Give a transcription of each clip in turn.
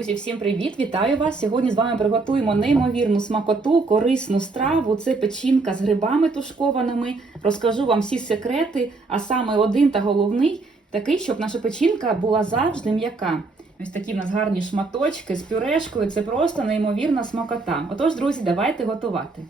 Друзі, всім привіт! Вітаю вас! Сьогодні з вами приготуємо неймовірну смакоту, корисну страву. Це печінка з грибами тушкованими. Розкажу вам всі секрети, а саме один та головний такий, щоб наша печінка була завжди м'яка. Ось такі в нас гарні шматочки з пюрешкою. Це просто неймовірна смакота. Отож, друзі, давайте готувати.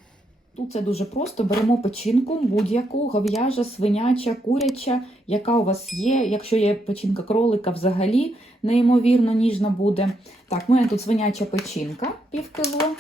Тут це дуже просто. Беремо печінку, будь-яку, гов'яжа, свиняча, куряча, яка у вас є. Якщо є печінка кролика, взагалі неймовірно ніжна буде. Так, у мене тут свиняча печінка пів кіло,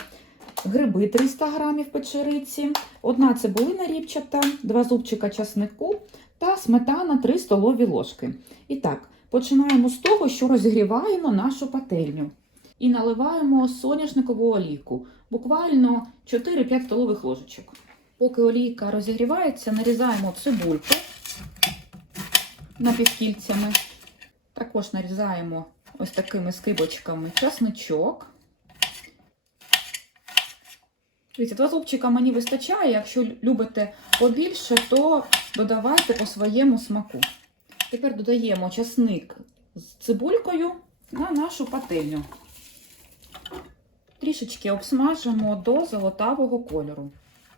гриби 300 грамів печериці, одна цибулина ріпчата, два зубчика часнику та сметана 3 столові ложки. І так, починаємо з того, що розігріваємо нашу пательню. І наливаємо соняшникову олійку, буквально 4-5 столових ложечок. Поки олійка розігрівається, нарізаємо цибульку напівкільцями. Також нарізаємо ось такими скибочками часничок. Дивіться, два зубчика мені вистачає. Якщо любите побільше, то додавайте по своєму смаку. Тепер додаємо часник з цибулькою на нашу пательню. Трішечки обсмажимо до золотавого кольору.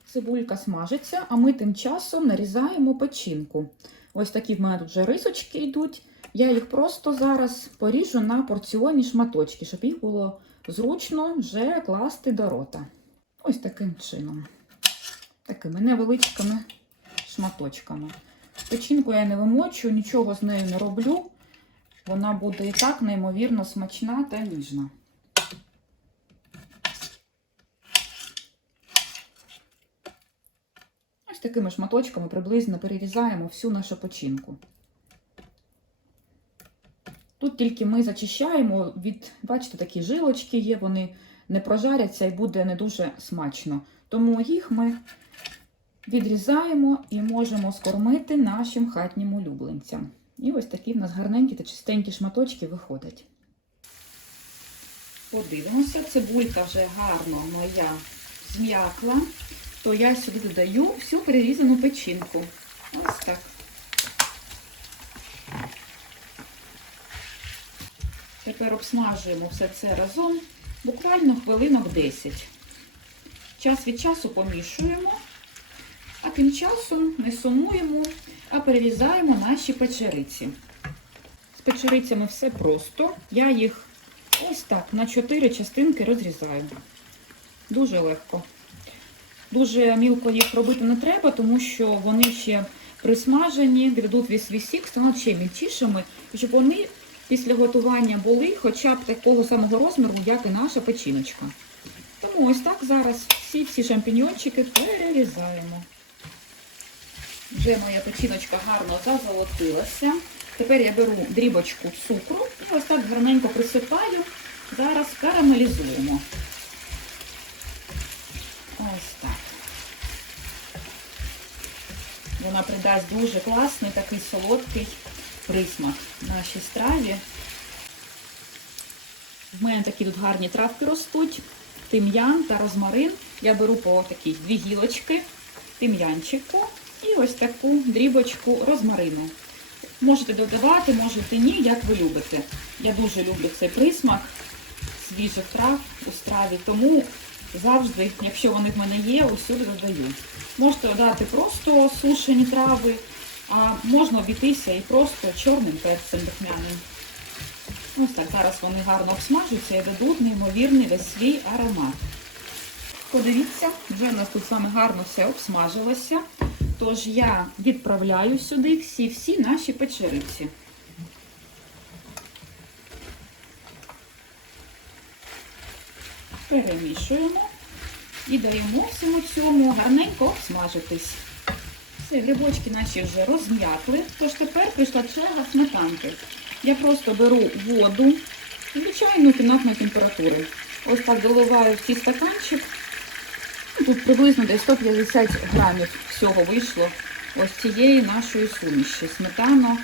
Цибулька смажиться, а ми тим часом нарізаємо печінку. Ось такі в мене тут вже рисочки йдуть. Я їх просто зараз поріжу на порціонні шматочки, щоб їх було зручно вже класти до рота. Ось таким чином. Такими невеличкими шматочками. Печінку я не вимочу, нічого з нею не роблю. Вона буде і так неймовірно смачна та ніжна. Такими шматочками приблизно перерізаємо всю нашу печінку. Тут тільки ми зачищаємо від, бачите, такі жилочки є, вони не прожаряться і буде не дуже смачно. Тому їх ми відрізаємо і можемо скормити нашим хатнім улюбленцям. І ось такі в нас гарненькі та чистенькі шматочки виходять. Подивимося, цибулька вже гарно моя зм'якла, то я сюди додаю всю перерізану печінку. Ось так. Тепер обсмажуємо все це разом буквально хвилинок 10. Час від часу помішуємо, а тим часом не сумуємо, а перерізаємо наші печериці. З печерицями все просто. Я їх ось так на 4 частинки розрізаю. Дуже легко. Дуже мілко їх робити не треба, тому що вони ще присмажені, віддадуть весь сік, стануть ще мільчішими, щоб вони після готування були хоча б такого самого розміру, як і наша печіночка. Тому ось так зараз всі ці шампіньончики перерізаємо. Вже моя печіночка гарно зазолотилася. Тепер я беру дрібочку цукру і ось так гарненько присипаю. Зараз карамелізуємо. Ось так. Вона придасть дуже класний такий солодкий присмак нашій страві. В мене такі тут гарні травки ростуть, тим'ян та розмарин. Я беру по такій дві гілочки тим'янчику і ось таку дрібочку розмарину. Можете додавати, можете ні, як ви любите. Я дуже люблю цей присмак свіжих трав у страві, тому завжди, якщо вони в мене є, усюди додаю. Можете додати просто сушені трави, а можна обійтися і просто чорним перцем духмяним. Ось так, зараз вони гарно обсмажуються і дадуть неймовірний весь свій аромат. Подивіться, вже в нас тут з вами гарно все обсмажилося. Тож я відправляю сюди всі-всі наші печериці. Перемішуємо і даємо всьому цьому гарненько обсмажитись. Все, грибочки наші вже розм'якли, тож тепер прийшла черга сметанки. Я просто беру воду, звичайну кімнатної температури. Ось так доливаю в цей стаканчик. Ну, Тут приблизно десь 150 грамів всього вийшло ось цієї нашої суміші. Сметано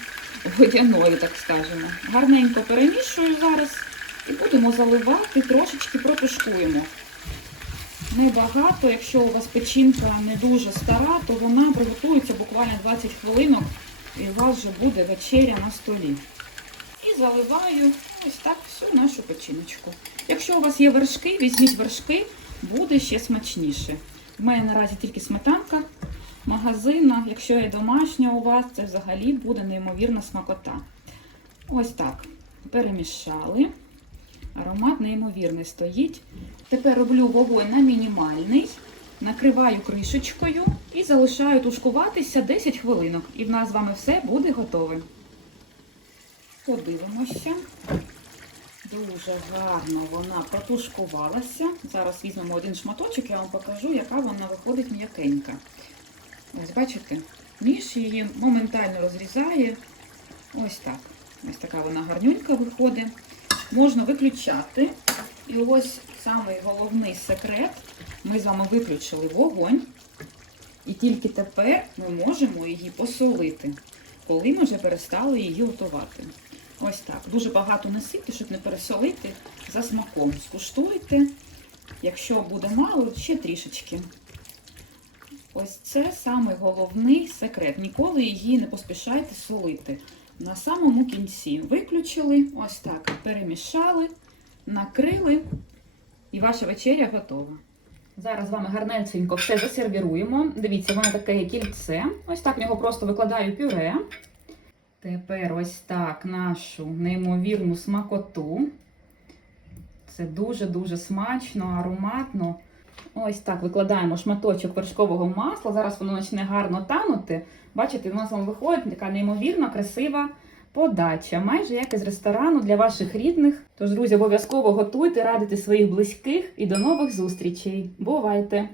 водяної, так скажемо. Гарненько перемішую зараз і будемо заливати, трошечки протушкуємо. Небагато, якщо у вас печінка не дуже стара, то вона приготується буквально 20 хвилинок і у вас вже буде вечеря на столі. І заливаю Ось так всю нашу печіночку. Якщо у вас є вершки, візьміть вершки, буде ще смачніше. У мене наразі тільки сметанка магазина. Якщо є домашня у вас, це взагалі буде неймовірна смакота. Ось так. Перемішали. Аромат неймовірний стоїть. Тепер роблю вогонь на мінімальний, накриваю кришечкою і залишаю тушкуватися 10 хвилинок. І в нас з вами все буде готове. Подивимося. Дуже гарно вона протушкувалася. Зараз візьмемо один шматочок, я вам покажу, яка вона виходить м'якенька. Ось бачите, ніж її моментально розрізає. Ось так. Ось така вона гарнюнька виходить. Можна виключати. І ось самий головний секрет. Ми з вами виключили вогонь. І тільки тепер ми можемо її посолити, коли ми вже перестали її готувати. Ось так. Дуже багато не щоб не пересолити за смаком. Скуштуйте. Якщо буде мало, ще трішечки. Ось це самий головний секрет. Ніколи її не поспішайте солити. На самому кінці виключили, ось так, перемішали, накрили, і ваша вечеря готова. Зараз з вами гарненько все засервіруємо. Дивіться, воно таке кільце. Ось так в нього просто викладаю пюре. Тепер ось так нашу неймовірну смакоту. Це дуже-дуже смачно, ароматно. Ось так викладаємо шматочок вершкового масла. Зараз воно почне гарно танути. Бачите, в нас вам виходить така неймовірно красива подача, майже як із ресторану для ваших рідних. Тож, друзі, обов'язково готуйте, радите своїх близьких і до нових зустрічей. Бувайте!